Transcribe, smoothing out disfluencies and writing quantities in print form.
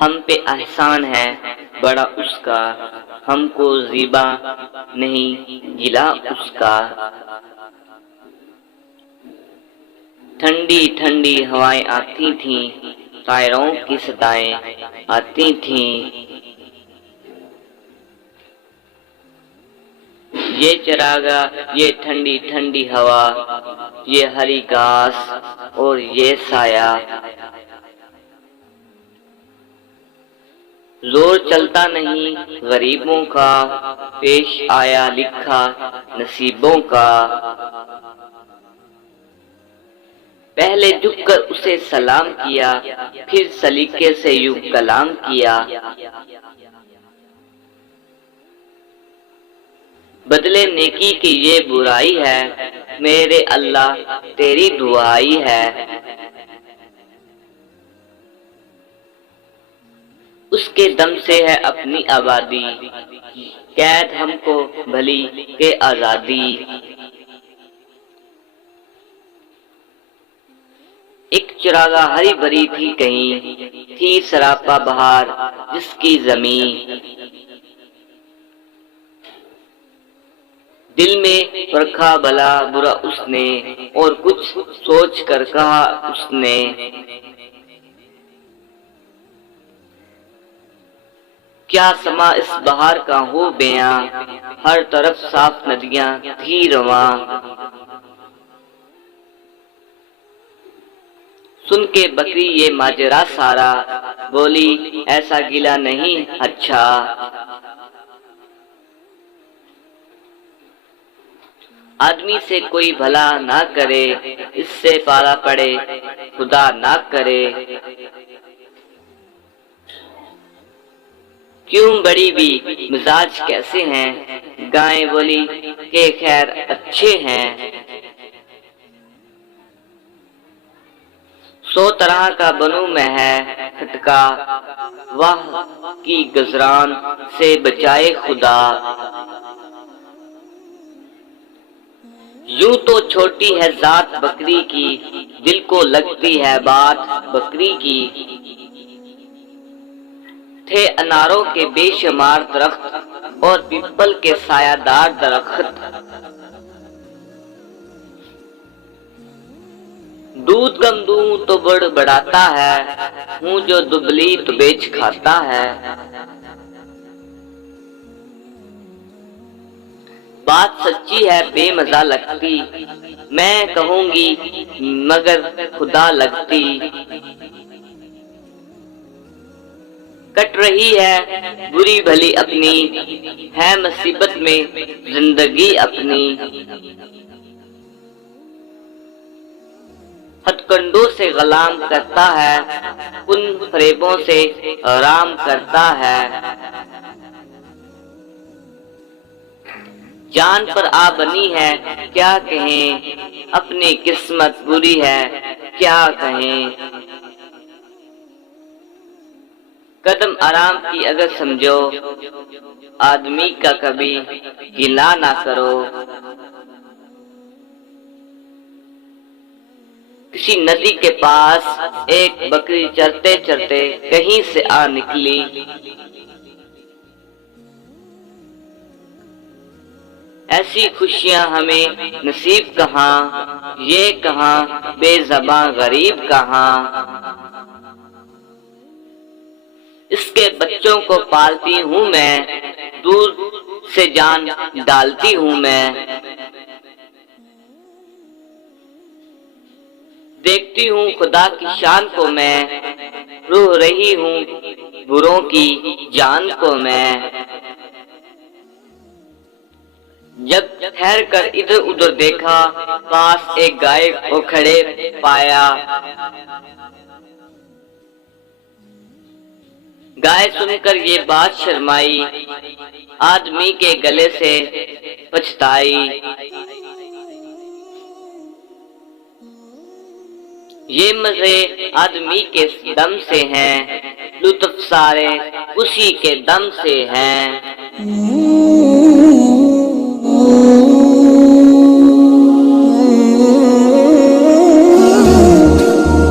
हम पे एहसान है बड़ा उसका, हमको ज़िबा नहीं गिला उसका। ठंडी ठंडी हवाएं आती थीं, शायरों की सदाएं आती थीं। ये चरागा, ये ठंडी ठंडी हवा, ये हरी घास और ये साया। जोर चलता नहीं गरीबों का, पेश आया लिखा नसीबों का। पहले झुककर उसे सलाम किया, फिर सलीके से यूं कलाम किया। बदले नेकी की ये बुराई है, मेरे अल्लाह तेरी दुआई है। उसके दम से है अपनी आबादी, कैद हमको भली के आजादी। एक चिरागा हरी भरी थी कहीं, थी सरापा बहार जिसकी जमीन। दिल में परखा भला बुरा उसने, और कुछ सोच कर कहा उसने। क्या समा इस बहार का हो बयां, हर तरफ साफ नदियां थी रवां। सुन के बकरी ये माजरा सारा, बोली ऐसा गिला नहीं अच्छा। आदमी से कोई भला ना करे, इससे पाला पड़े खुदा ना करे। क्यों बड़ी भी मिजाज कैसे हैं, गाय बोली के खैर अच्छे हैं। 100 तरह का बनूं मैं है खटका, वाह की गजरान से बचाए खुदा। यूं तो छोटी है जात बकरी की, दिल को लगती है बात बकरी की। थे अनारों के बेशुमार दरख्त, और पीपल के सायादार दरख्त। दूध कम दूं तो बढ़ बढ़ाता है, हूँ जो दुबली तो बेच खाता है। बात सच्ची है बेमजा लगती, मैं कहूँगी मगर खुदा लगती। कट रही है बुरी भली अपनी, है मुसीबत में जिंदगी अपनी। हथकंडों से गलाम करता है, उन फरेबों से आराम करता है। जान पर आ बनी है क्या कहें, अपनी किस्मत बुरी है क्या कहें। कदम आराम की अगर समझो, आदमी का कभी गिला ना करो। किसी नदी के पास एक बकरी चरते चरते कहीं से आ निकली। ऐसी खुशियां हमें नसीब कहाँ, ये कहाँ बेज़बां गरीब कहाँ। इसके बच्चों को पालती हूँ मैं, दूर से जान डालती हूँ मैं। देखती हूँ खुदा की शान को मैं, रो रही हूँ बुरों की जान को मैं। जब ठहर कर इधर उधर देखा, पास एक गाय को खड़े पाया। गाय सुनकर ये बात शर्माई, आदमी के गले से पछताई। ये मजे आदमी के दम से हैं, लुत्फ सारे उसी के दम से हैं।